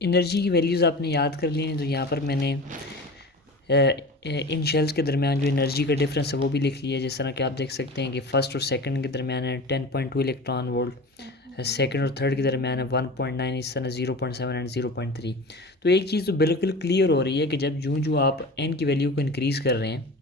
Energy की values आपने याद कर ली हैं, तो यहाँ पर मैंने इन शेल्स के दरमियान जो एनर्जी का डिफरेंस है वो भी लिख लिया है। जिस तरह कि आप देख सकते हैं कि फ़र्स्ट और सेकंड के दरमियान है 10.2 इलेक्ट्रॉन वोल्ट, सेकंड और थर्ड के दरमियान है 1.9, इस तरह 0.7 एंड 0.3। तो एक चीज़ तो बिल्कुल क्लियर हो रही है कि जब जूँ जूँ आप एन की वैल्यू को इंक्रीज़ कर रहे हैं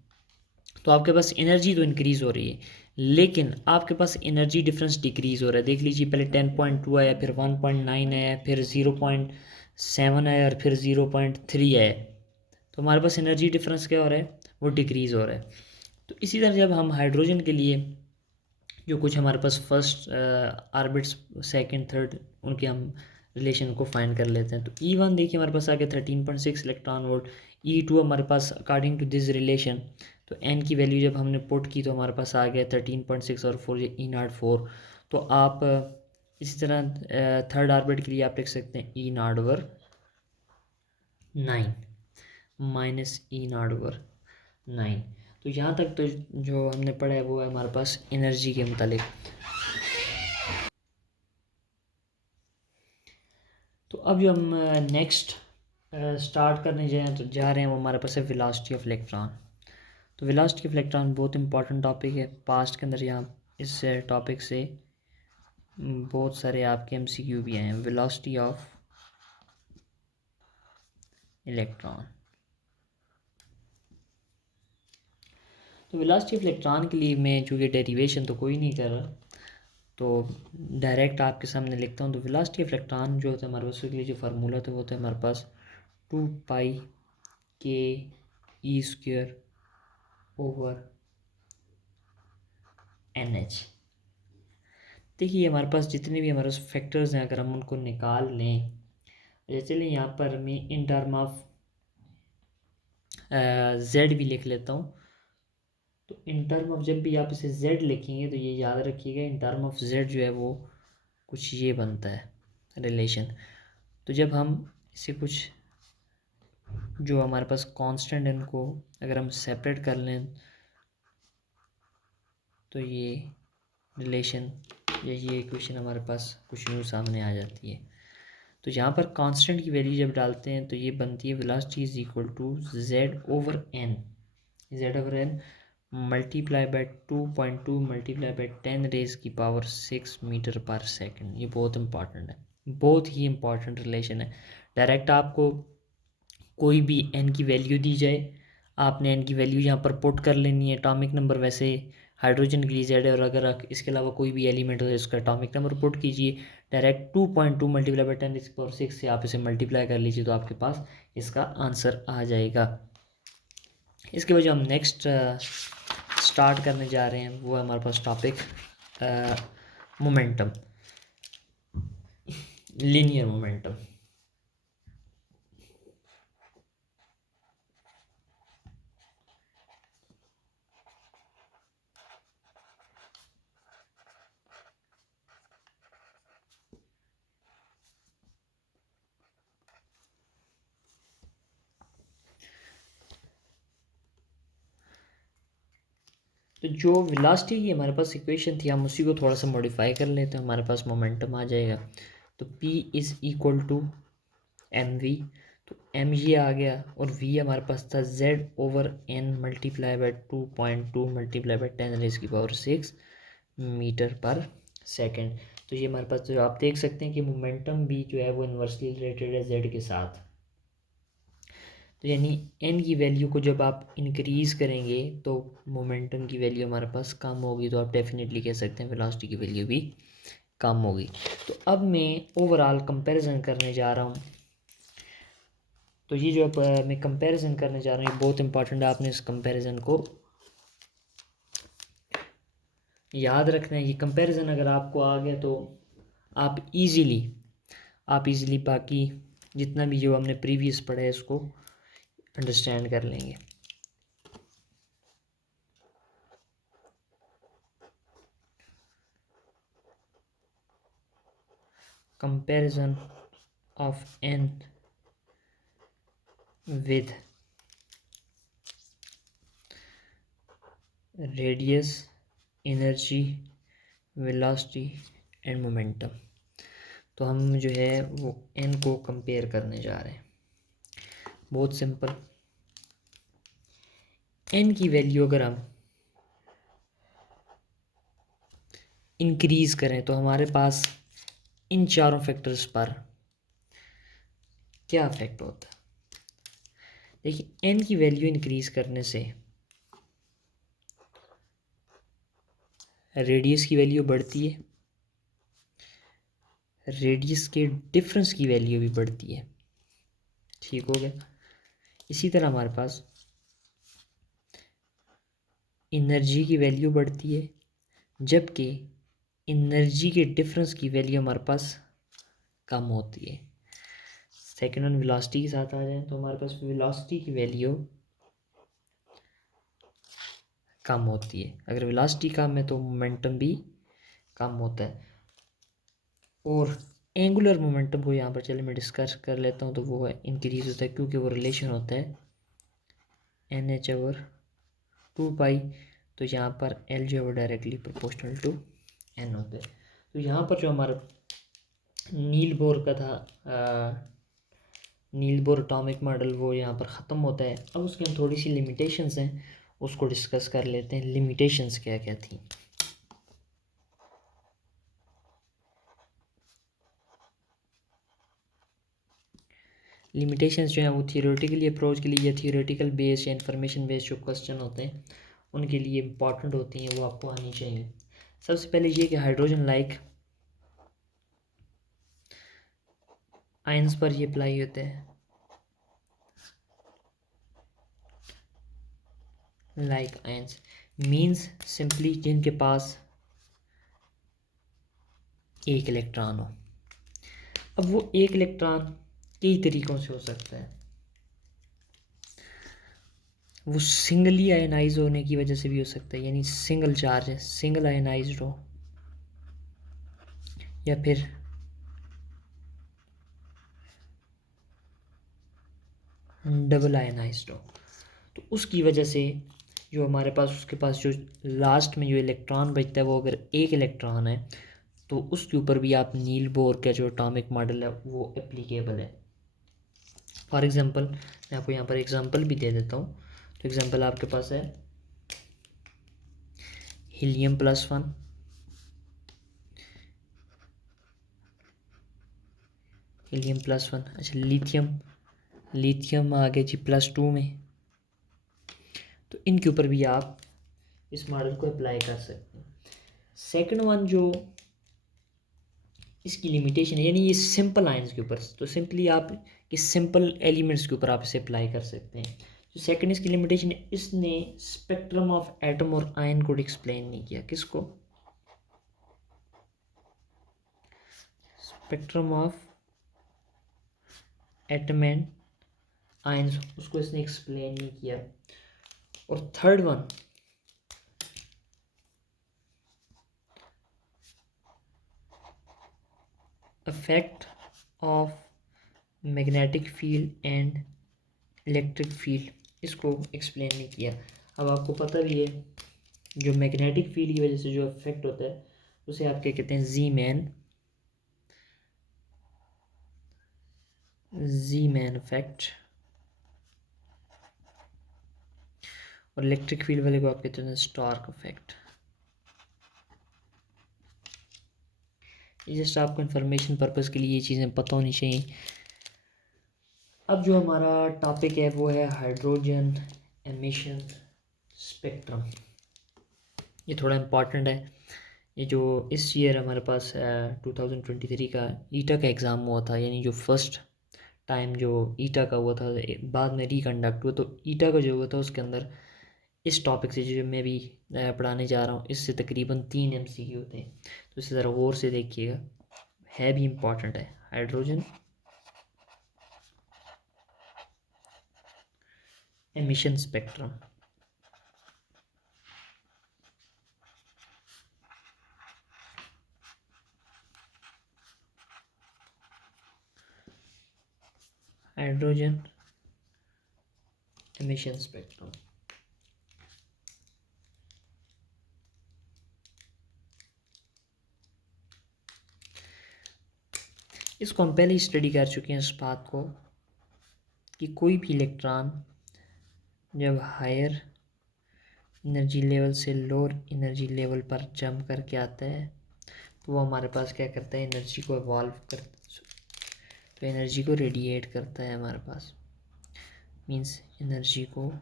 तो आपके पास एनर्जी तो इंक्रीज़ हो रही है, लेकिन आपके पास एनर्जी डिफरेंस डिक्रीज़ हो रहा है। देख लीजिए, पहले 10.2 आया, फिर 1.9 आया, फिर 0.7 आया और फिर 0.3 आया। तो हमारे पास एनर्जी डिफरेंस क्या हो रहा है, वो डिक्रीज़ हो रहा है। तो इसी तरह जब हम हाइड्रोजन के लिए जो कुछ हमारे पास फर्स्ट आर्बिट्स, सेकंड, थर्ड, उनके हम रिलेशन को फाइंड कर लेते हैं। तो E1 देखिए हमारे पास आ गया 13.6 इलेक्ट्रॉन वोल्ट। E2 हमारे पास अकॉर्डिंग टू दिस रिलेशन, तो एन की वैल्यू जब हमने पुट की तो हमारे पास आ गया 13.6 और 4 E0 4। तो आप इसी तरह थर्ड आर्बिट के लिए आप लिख सकते हैं E0/9 माइनस E0/9। तो यहाँ तक तो जो हमने पढ़ा है वो है हमारे पास एनर्जी के मुतालिक। तो अब जो हम नेक्स्ट स्टार्ट करने जा रहे हैं वो हमारे पास है वेलोसिटी ऑफ इलेक्ट्रॉन। तो वेलोसिटी ऑफ इलेक्ट्रॉन बहुत इंपॉर्टेंट टॉपिक है। पास्ट के अंदर यहाँ इस टॉपिक से बहुत सारे आपके MCQ भी आए हैं। वेलोसिटी ऑफ इलेक्ट्रॉन, तो वेलोसिटी ऑफ इलेक्ट्रॉन के लिए मैं चूँकि डेरिवेशन तो कोई नहीं कर रहा, तो डायरेक्ट आपके सामने लिखता हूँ। तो वेलोसिटी ऑफ इलेक्ट्रॉन जो होता है हमारे पास, उसके लिए जो फार्मूला होता है वो होता है हमारे पास 2π/NH। देखिए हमारे पास जितने भी हमारे पास फैक्टर्स हैं, अगर हम उनको निकाल लें, जैसे चलिए यहाँ पर मैं इन टर्म ऑफ जेड भी लिख लेता हूँ। तो इन टर्म ऑफ जब भी आप इसे जेड लिखेंगे तो ये याद रखिएगा, इन टर्म ऑफ जेड जो है वो कुछ ये बनता है रिलेशन। तो जब हम इसे कुछ जो हमारे पास कांस्टेंट है इनको अगर हम सेपरेट कर लें तो ये रिलेशन या ये इक्वेशन हमारे पास कुछ यूँ सामने आ जाती है। तो यहाँ पर कांस्टेंट की वैल्यू जब डालते हैं तो ये बनती है velocity is equal to Z/N, Z/N multiply by 2.2 multiply by 10⁻⁶ metre पर सेकंड। ये बहुत इंपॉर्टेंट है, बहुत ही इंपॉर्टेंट रिलेशन है। डायरेक्ट आपको कोई भी एन की वैल्यू दी जाए, आपने एन की वैल्यू यहाँ पर पुट कर लेनी है। एटॉमिक नंबर वैसे हाइड्रोजन के लिए जेड है, और अगर इसके अलावा कोई भी एलिमेंट हो इसका एटॉमिक नंबर पुट कीजिए। डायरेक्ट 2.2 मल्टीप्लाई बाई 10⁶ से आप इसे मल्टीप्लाई कर लीजिए तो आपके पास इसका आंसर आ जाएगा। इसके वजह हम नेक्स्ट स्टार्ट करने जा रहे हैं वो है हमारे पास टॉपिक मोमेंटम, लीनियर मोमेंटम। तो जो वेलोसिटी की हमारे पास इक्वेशन थी हम उसी को थोड़ा सा मॉडिफाई कर लेते हैं, हमारे पास मोमेंटम आ जाएगा। तो P is equal to mv, तो m ये आ गया और v हमारे पास था Z/N multiply by 2.2 multiply by 10⁻⁶ metre पर सेकेंड। तो ये हमारे पास जो आप देख सकते हैं कि मोमेंटम भी जो है वो इन्वर्सली रिलेटेड है z के साथ। तो यानी n की वैल्यू को जब आप इंक्रीज़ करेंगे तो मोमेंटम की वैल्यू हमारे पास कम होगी, तो आप डेफिनेटली कह सकते हैं वेलोसिटी की वैल्यू भी कम होगी। तो अब मैं ओवरऑल कंपैरिजन करने जा रहा हूँ। तो ये जो अब मैं कंपैरिजन करने जा रहा हूँ ये बहुत इंपॉर्टेंट है, आपने इस कंपैरिजन को याद रखना है। ये कंपैरिजन अगर आपको आ गया तो आप इजीली बाकी जितना भी जो हमने प्रीवियस पढ़ा है इसको अंडरस्टैंड कर लेंगे। Comparison of n with radius, energy, velocity and momentum। तो हम जो है वो n को कंपेयर करने जा रहे हैं। बहुत सिंपल, n की वैल्यू अगर हम इंक्रीज करें तो हमारे पास इन चारों फैक्टर्स पर क्या इफेक्ट होता है। देखिए n की वैल्यू इंक्रीज करने से रेडियस की वैल्यू बढ़ती है, रेडियस के डिफरेंस की वैल्यू भी बढ़ती है। ठीक हो गया। इसी तरह हमारे पास एनर्जी की वैल्यू बढ़ती है, जबकि एनर्जी के डिफरेंस की वैल्यू हमारे पास कम होती है। सेकेंड वन वेलोसिटी के साथ आ जाए तो हमारे पास वेलोसिटी की वैल्यू कम होती है। अगर वेलोसिटी कम है तो मोमेंटम भी कम होता है। और एंगुलर मोमेंटम को यहाँ पर चले मैं डिस्कस कर लेता हूँ, तो वो है इंक्रीज होता है, क्योंकि वो रिलेशन होता है NH/2 पाई। तो यहाँ पर L जो है वो डायरेक्टली प्रोपोर्शनल टू N होता है। तो यहाँ पर जो हमारा नील बोर का था, नील बोर एटॉमिक मॉडल, वो यहाँ पर ख़त्म होता है। अब उसके हम थोड़ी सी लिमिटेशंस हैं, उसको डिस्कस कर लेते हैं। लिमिटेशंस क्या क्या थी। लिमिटेशंस जो हैं वो थियोरेटिकली अप्रोच के लिए या थियोरेटिकल बेस्ड या इंफॉर्मेशन बेस्ड जो क्वेश्चन होते हैं उनके लिए इंपॉर्टेंट होती हैं, वो आपको आनी चाहिए। सबसे पहले ये कि हाइड्रोजन लाइक आयंस पर ये अप्लाई होते हैं, लाइक आयंस मींस सिंपली जिनके पास एक इलेक्ट्रॉन हो। अब वो एक इलेक्ट्रॉन कई तरीक़ों से हो सकता है। वो सिंगली आयनाइज होने की वजह से भी हो सकता है, यानी सिंगल चार्ज है, सिंगल आयनाइज्ड हो, या फिर डबल आयनाइज्ड हो। तो उसकी वजह से जो हमारे पास उसके पास जो लास्ट में जो इलेक्ट्रॉन बचता है वो अगर एक इलेक्ट्रॉन है तो उसके ऊपर भी आप नील बोर का जो एटॉमिक मॉडल है वो एप्लीकेबल है। फॉर एग्जांपल मैं आपको यहाँ पर एग्जांपल भी दे देता हूँ। तो एग्जांपल आपके पास है हीलियम+1, हीलियम+1, अच्छा लिथियम आ गया जी +2 में। तो इनके ऊपर भी आप इस मॉडल को अप्लाई कर सकते हैं। सेकंड वन जो इसकी लिमिटेशन है, यानी ये सिंपल आयंस के ऊपर, तो सिंपली आप इस सिंपल एलिमेंट्स के ऊपर आप इसे अप्लाई कर सकते हैं। जो सेकंड इसकी लिमिटेशन है, इसने स्पेक्ट्रम ऑफ एटम और आयन को एक्सप्लेन नहीं किया। किसको? Spectrum of atom and ions, उसको इसने एक्सप्लेन नहीं किया। और third one effect of magnetic field and electric field, इसको एक्सप्लेन नहीं किया। अब आपको पता भी है जो मैग्नेटिक फील्ड की वजह से जो इफेक्ट होता है उसे आप क्या कहते हैं? जी मैन इफेक्ट। और इलेक्ट्रिक फील्ड वाले को आप कहते हैं स्टार्क इफेक्ट। ये जस्ट आपको इन्फॉर्मेशन पर्पज़ के लिए ये चीज़ें पता होनी चाहिए। अब जो हमारा टॉपिक है वो है हाइड्रोजन एमिशन स्पेक्ट्रम। ये थोड़ा इम्पॉर्टेंट है। ये जो इस ईयर हमारे पास 2023 का ईटा का एग्ज़ाम हुआ था, यानी जो फर्स्ट टाइम जो ईटा का हुआ था बाद में रिकंडक्ट हुआ, तो ईटा का जो हुआ था उसके अंदर इस टॉपिक से जो मैं भी पढ़ाने जा रहा हूँ इससे तकरीबन 3 MCQ होते हैं। तो इसे ज़रा गौर से देखिएगा, है भी इम्पॉर्टेंट है। Hydrogen emission spectrum. Hydrogen emission spectrum. इसको हम पहले ही स्टडी कर चुके हैं इस बात को कि कोई भी इलेक्ट्रॉन जब हायर एनर्जी लेवल से लोअर एनर्जी लेवल पर जंप करके आता है तो वो हमारे पास क्या करता है, एनर्जी को इवॉल्व कर, तो एनर्जी को रेडिएट करता है हमारे पास, मींस एनर्जी को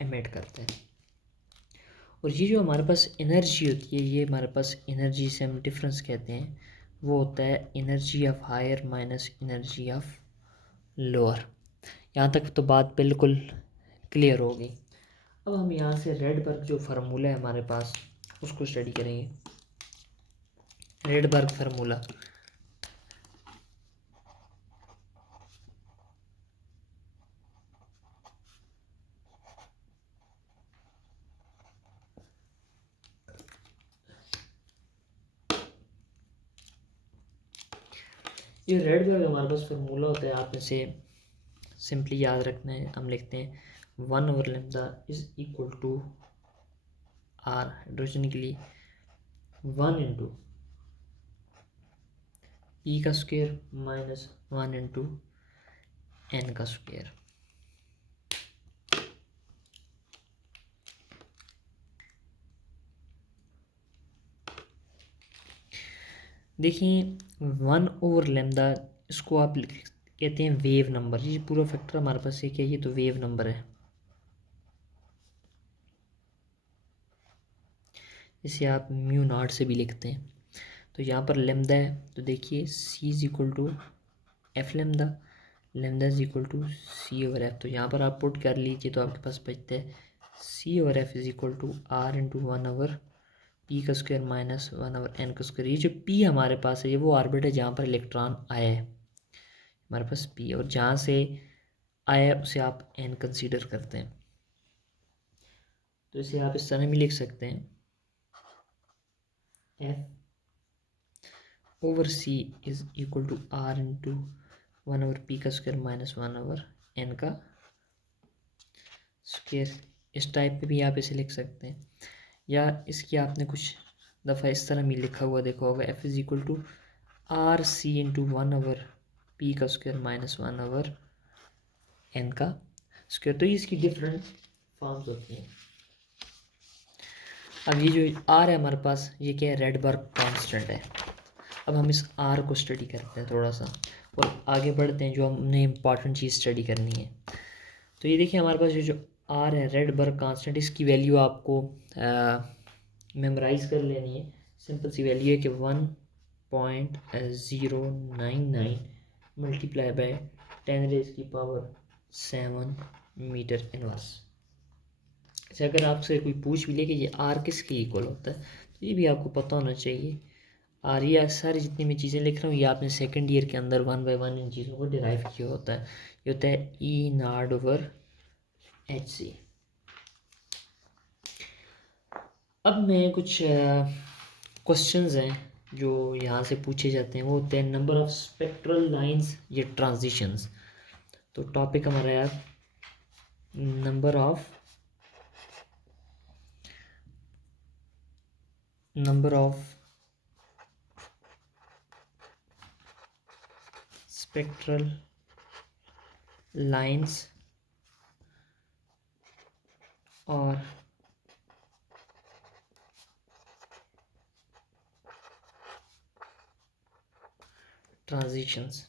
एमिट करता है। और ये जो हमारे पास एनर्जी होती है, ये हमारे पास एनर्जी से हम डिफरेंस कहते हैं, वो होता है energy of higher minus energy of lower. यहाँ तक तो बात बिल्कुल क्लियर होगी। अब हम यहाँ से रेडबर्ग जो फार्मूला है हमारे पास उसको स्टडी करेंगे। रेडबर्ग फार्मूला, ये रेडबर्ग हमारे पास फार्मूला होता है, आप इसे सिंपली याद रखना है। हम लिखते हैं 1/λ is equal to R, hydrogen के लिए 1 इंटू ई का स्क्वायर माइनस 1 इंटू एन का स्क्वायर। देखिए 1/λ इसको आप कहते हैं वेव नंबर। ये पूरा फैक्टर हमारे पास है क्या, ये तो वेव नंबर है। इसे आप म्यू नॉट से भी लिखते हैं। तो यहाँ पर लेमदा है तो देखिए c is equal to f lambda, lambda is equal to c over f. तो यहाँ पर आप पुट कर लीजिए तो आपके पास बचता है c over f is equal to R into 1/, P का स्क्वायर माइनस 1/, एन का स्क्वायर। ये जो पी हमारे पास है ये वो ऑर्बिट है जहाँ पर इलेक्ट्रॉन आया है हमारे पास पी, और जहाँ से आया उसे आप एन कंसीडर करते हैं। तो इसे आप इस तरह भी लिख सकते हैं F over C is equal to R into 1/, P का स्क्वायर माइनस 1/, एन का स्क्वायर। इस टाइप पे भी आप इसे लिख सकते हैं, या इसकी आपने कुछ दफ़ा इस तरह भी लिखा हुआ देखा होगा, F is equal to R C into 1/, P का स्क्वायर माइनस 1/, एन का स्क्वायर। तो ये इसकी डिफरेंट फॉर्म्स होती हैं। अब ये जो आर है हमारे पास ये क्या है, रेडबर्ग कांस्टेंट है। अब हम इस आर को स्टडी करते हैं थोड़ा सा और आगे बढ़ते हैं, जो हमने इम्पॉर्टेंट चीज़ स्टडी करनी है। तो ये देखिए हमारे पास ये जो आर है रेडबर्ग कांस्टेंट, इसकी वैल्यू आपको मेमोराइज कर लेनी है। सिंपल सी वैल्यू है कि 1.099 मल्टीप्लाई बाय 10⁻⁷ मीटर इनवर्स। अच्छा, अगर आपसे कोई पूछ भी ले कि ये आर किसके इक्वल होता है तो ये भी आपको पता होना चाहिए। आर ये सारी जितनी मैं चीज़ें लिख रहा हूँ ये आपने सेकेंड ईयर के अंदर 1 बाय 1 इन चीज़ों को डिराइव किया होता है। ये होता है ई नॉट ओवर एच सी। अब मैं कुछ क्वेश्चंस हैं जो यहाँ से पूछे जाते हैं, वो होते हैं नंबर ऑफ स्पेक्ट्रल लाइंस या ट्रांजिशंस। तो टॉपिक हमारा यार नंबर ऑफ स्पेक्ट्रल लाइंस और ट्रांजिशंस।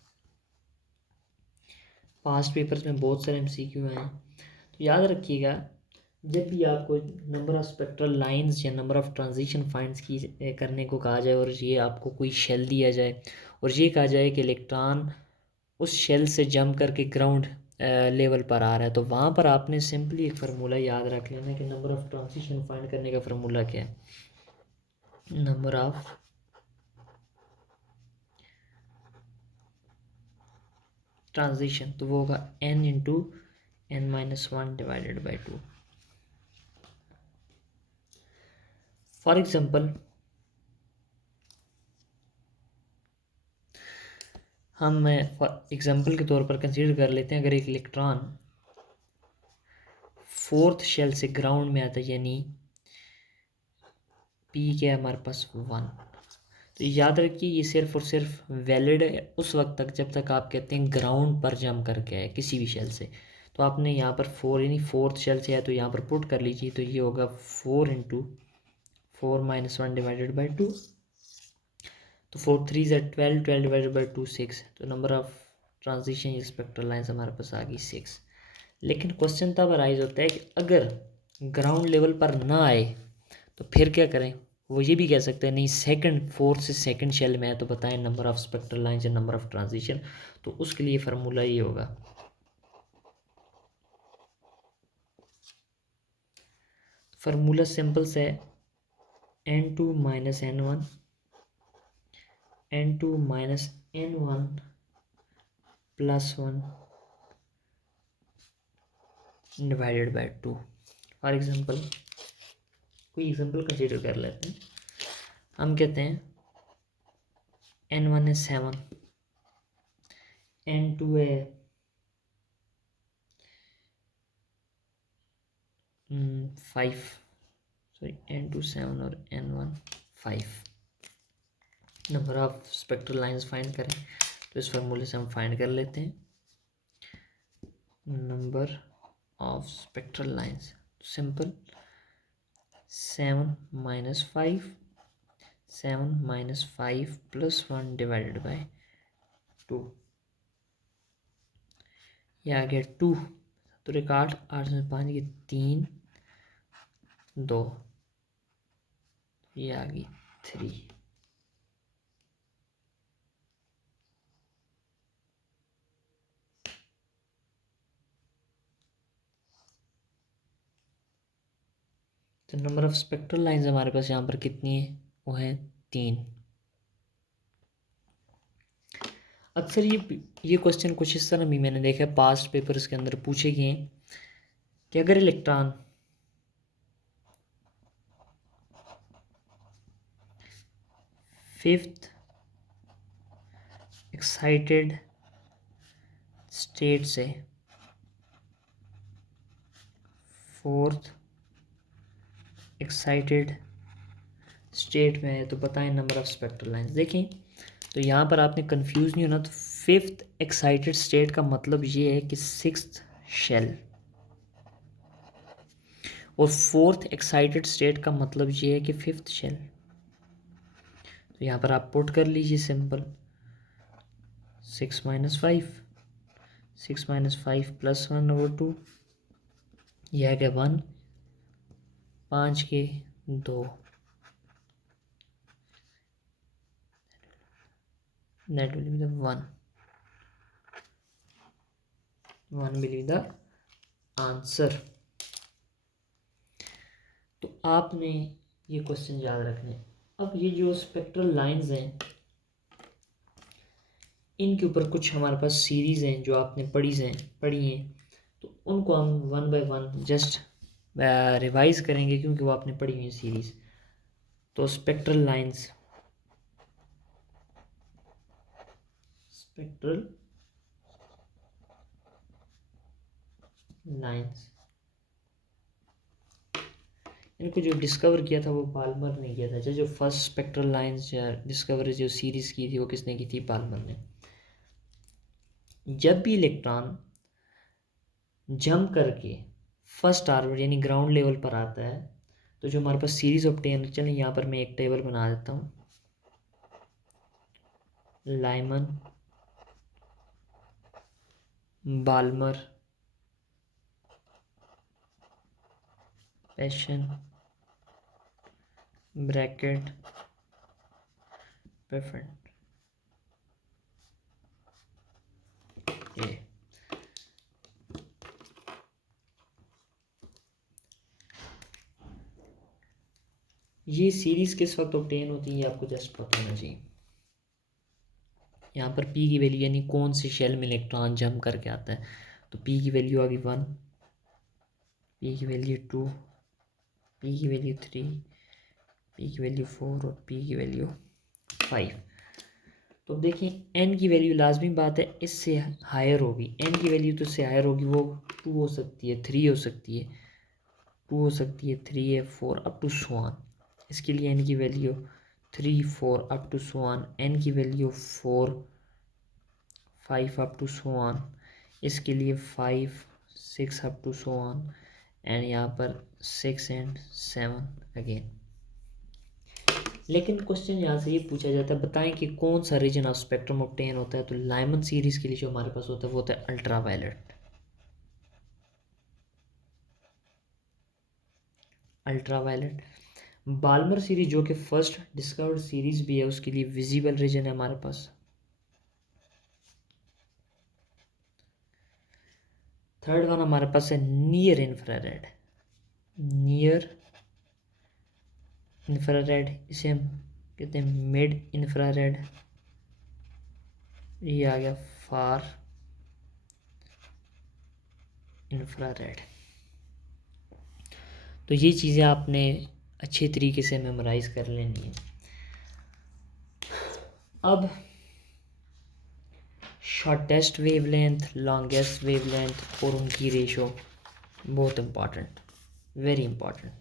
पास्ट पेपर्स में बहुत सारे एमसीक्यू हैं, तो याद रखिएगा जब भी आपको नंबर ऑफ स्पेक्ट्रल लाइंस या नंबर ऑफ ट्रांजिशन फाइंड्स की करने को कहा जाए और ये आपको कोई शेल दिया जाए और ये कहा जाए कि इलेक्ट्रॉन उस शेल से जंप करके ग्राउंड लेवल पर आ रहा है, तो वहाँ पर आपने सिंपली एक फार्मूला याद रख लेना कि नंबर ऑफ ट्रांजिशन फाइंड करने का फार्मूला क्या है, नंबर ऑफ ट्रांजिशन, तो वो होगा n into n-1 divided by 2। For example हम एग्जाम्पल के तौर पर कंसीडर कर लेते हैं, अगर एक इलेक्ट्रॉन फोर्थ शेल से ग्राउंड में आता है, यानी पी क्या है हमारे पास 1, तो याद रखिए ये सिर्फ और सिर्फ वैलिड है उस वक्त तक जब तक आप कहते हैं ग्राउंड पर जंप करके आए किसी भी शेल से। तो आपने यहाँ पर 4 यानी फोर्थ शेल से है तो यहाँ पर पुट कर लीजिए, तो ये होगा 4 इंटू 4 माइनस 1 डिवाइडेड बाई 2। तो 4 3 ज़ा 12, 12 डिवाइडेड बाई 2 6। तो number of transition spectral lines हमारे पास आ गई 6। लेकिन क्वेश्चन तब अराइज होता है कि अगर ग्राउंड लेवल पर ना आए तो फिर क्या करें। वो ये भी कह सकते हैं नहीं सेकंड फोर्थ से सेकंड शेल में है तो बताएं नंबर ऑफ स्पेक्ट्रल लाइन्स या नंबर ऑफ ट्रांजिशन। तो उसके लिए फार्मूला ये होगा, फार्मूला सिंपल से n2 minus n1 n2 minus n1 plus 1 divided by 2। For example कोई एग्जांपल कंसीडर कर लेते हैं। हम कहते हैं n1 है 7, n2 है 5, सॉरी n2 7 और n1 5। Number of spectral lines find करें तो इस फार्मूले से हम फाइंड कर लेते हैं number of spectral lines. Simple 7 minus 5, 7 minus 5 plus 1 divided by 2। ये आ गया 2 तो 8 8 में 5 ये 3 2, ये आ गई 3। तो नंबर ऑफ स्पेक्ट्रल लाइंस हमारे पास यहाँ पर कितनी है, वो है 3। अक्सर ये क्वेश्चन कुछ इस तरह भी मैंने देखा है पास्ट पेपर्स के अंदर पूछे गए हैं कि अगर इलेक्ट्रॉन फिफ्थ एक्साइटेड स्टेट से फोर्थ एक्साइटेड स्टेट में है तो बताएं नंबर ऑफ स्पेक्ट्रल लाइंस। देखें तो यहाँ पर आपने कंफ्यूज नहीं होना। तो फिफ्थ एक्साइटेड स्टेट का मतलब ये है कि सिक्स्थ शेल, और फोर्थ एक्साइटेड स्टेट का मतलब ये है कि फिफ्थ शेल। तो यहाँ पर आप पुट कर लीजिए simple 6 minus 5, 6 minus 5 plus 1 over 2, यह है क्या 1, 5 के 2, that will be the 1 will be the answer। तो आपने ये क्वेश्चन याद रखने। अब ये जो स्पेक्ट्रल लाइंस हैं इनके ऊपर कुछ हमारे पास सीरीज़ हैं जो आपने पढ़ी हैं तो उनको हम 1 बाय 1 जस्ट रिवाइज करेंगे क्योंकि वो आपने पढ़ी हुई है सीरीज़। तो स्पेक्ट्रल लाइंस, स्पेक्ट्रल लाइंस इनको जो डिस्कवर किया था वो पाल्मर ने किया था। जो फर्स्ट स्पेक्ट्रल लाइंस या डिस्कवरी जो सीरीज़ की थी वो किसने की थी, पाल्मर ने। जब भी इलेक्ट्रॉन जंप करके फर्स्ट ऑर्बिट यानी ग्राउंड लेवल पर आता है तो जो हमारे पास सीरीज ऑब्टेन, चलें यहाँ पर मैं एक टेबल बना देता हूँ। लाइमन, बाल्मर, पेशन, ब्रैकेट, पेफेंट, ये सीरीज किस वक्त ऑब्टेन होती है ये आपको जस्ट पता होना चाहिए। यहाँ पर पी की वैल्यू यानी कौन से शेल में इलेक्ट्रॉन जंप करके आता है तो पी की वैल्यू आ गई 1, पी की वैल्यू 2, पी की वैल्यू 3, पी की वैल्यू 4 और पी की वैल्यू 5। तो देखिए एन की वैल्यू लाजमी बात है इससे हायर होगी, एन की वैल्यू तो इससे हायर होगी, वो 2 हो सकती है, 3 हो सकती है, 2 हो सकती है, 3 है, 4 अप टू 1। इसके लिए एन की value 3 4 up to so on, n की value 4 5 up to so on, इसके लिए 5 6 up to so on, and यहाँ पर 6 एंड 7 अगेन। लेकिन क्वेश्चन यहाँ से ये पूछा जाता है, बताएं कि कौन सा रीजन ऑफ स्पेक्ट्रम ऑब्टेन होता है। तो लाइमन सीरीज के लिए जो हमारे पास होता है वो होता है ultraviolet. Ultraviolet. Balmer series जो कि फर्स्ट डिस्कवर्ड सीरीज भी है, उसके लिए विजिबल रीजन है हमारे पास। थर्ड वन हमारे पास है नियर इंफ्रारेड। नियर इंफ्रारेड, इसे हम कहते हैं मिड इंफ्रारेड। ये आ गया फार इंफ्रारेड। तो ये चीज़ें आपने अच्छे तरीके से मेमोराइज कर लेनी है। अब शॉर्टेस्ट वेवलेंथ, लॉन्गेस्ट वेवलेंथ और उनकी रेशो बहुत इम्पॉर्टेंट, वेरी इम्पॉर्टेंट।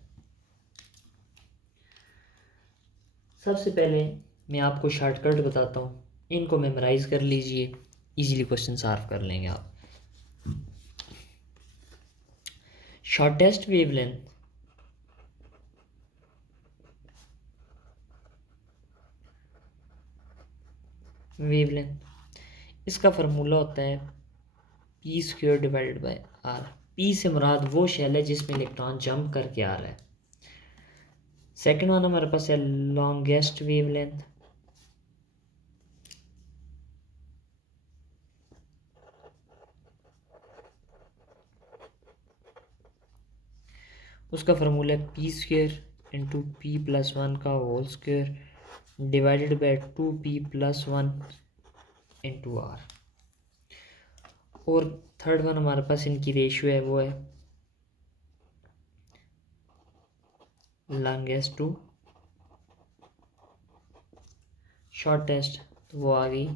सबसे पहले मैं आपको शॉर्टकट बताता हूँ, इनको मेमोराइज कर लीजिए, इजीली क्वेश्चन सॉल्व कर लेंगे आप। शॉर्टेस्ट वेवलेंथ इसका फार्मूला होता है p² divided by r। p से मुराद वो शेल है जिसमें इलेक्ट्रॉन जंप करके आ रहा है। सेकंड वन हमारे पास है लॉन्गेस्ट वेवलेंथ। उसका फार्मूला है p² इंटू p+1 का whole square divided by 2p+1 into r। और थर्ड वन हमारे पास इनकी रेशियो है, वो है लॉन्गेस्ट टू शॉर्टेस्ट, तो वो आ गई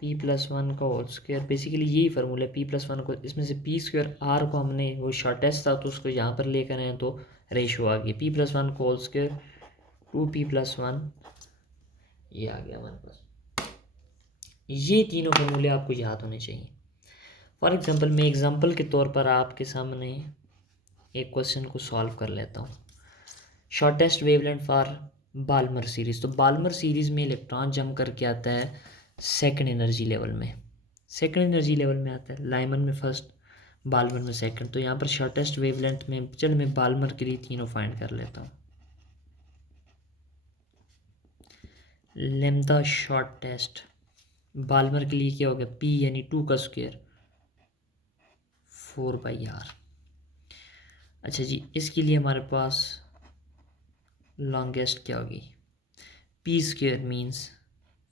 p+1 का होल स्क्वायर। बेसिकली यही फार्मूला है, p+1 को इसमें से p² r को हमने, वो शॉर्टेस्ट था तो उसको यहाँ पर लेकर आए तो रेशियो आ गई p+1 को होल स्क्वायर 2p+1, ये आ गया हमारे पास। ये तीनों फार्मूले आपको याद होने चाहिए। फॉर एग्जांपल मैं एग्जांपल के तौर पर आपके सामने एक क्वेश्चन को सॉल्व कर लेता हूँ। Shortest wavelength for Balmer series. तो बाल्मर सीरीज़ में इलेक्ट्रॉन जंप करके आता है सेकंड एनर्जी लेवल में, सेकंड एनर्जी लेवल में आता है। लाइमन में फर्स्ट, बाल्मर में सेकंड। तो यहाँ पर शॉर्टेस्ट वेवलेंथ में, चल मैं बाल्मर के लिए तीनों फाइंड कर लेता हूँ। लेमदा शॉर्टेस्ट बाल्मर के लिए क्या हो गया, p यानी 2 का स्क्वायर 4/r। अच्छा जी, इसके लिए हमारे पास लॉन्गेस्ट क्या होगी, p² मीन्स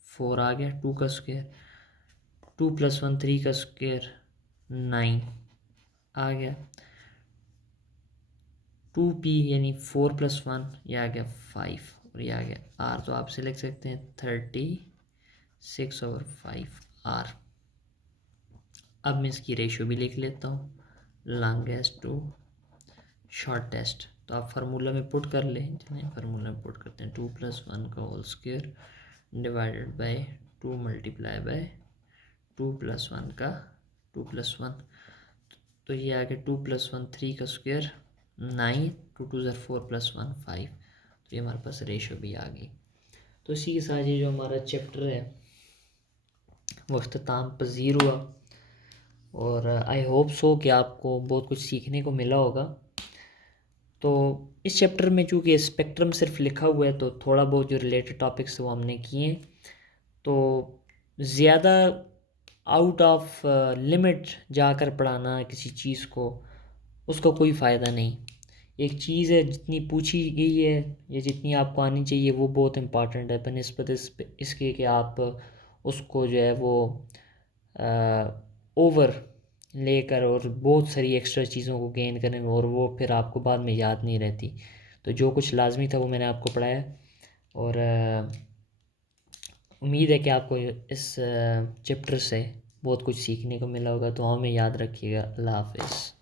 4 आ गया, 2 का स्क्वायर 2+1 3 का स्क्वायर 9 आ गया, 2p यानी 4+1, यह आ गया 5 और यह आ गया r। तो आप से लिख सकते हैं 36/5r। अब मैं इसकी रेशियो भी लिख लेता हूँ, लॉन्गेस्ट टू शॉर्टेस्ट। तो आप फार्मूला में पुट कर लें, चलें फार्मूला में पुट करते हैं 2+1 का whole square divided by 2 multiply by 2+1 का 2+1। तो ये आ गया 2+1 3 का स्क्वायर 9, 2 2 4+1 5। तो ये हमारे पास रेशियो भी आ गई। तो इसी के साथ ये जो हमारा चैप्टर है वो अख्ताम पजीर हुआ, और आई होप सो कि आपको बहुत कुछ सीखने को मिला होगा। तो इस चैप्टर में चूँकि स्पेक्ट्रम सिर्फ लिखा हुआ है तो थोड़ा बहुत जो रिलेटेड टॉपिक्स वो हमने किए, तो ज़्यादा आउट ऑफ लिमिट जाकर पढ़ाना किसी चीज़ को, उसका कोई फ़ायदा नहीं। एक चीज़ है जितनी पूछी गई है या जितनी आपको आनी चाहिए वो बहुत इम्पॉर्टेंट है बनिस्बत इसके कि आप उसको जो है वो ओवर लेकर और बहुत सारी एक्स्ट्रा चीज़ों को गेन करें और वो फिर आपको बाद में याद नहीं रहती। तो जो कुछ लाजमी था वो मैंने आपको पढ़ाया, और उम्मीद है कि आपको इस चैप्टर से बहुत कुछ सीखने को मिला होगा। तो हमें याद रखिएगा। अल्लाह हाफ़िज़।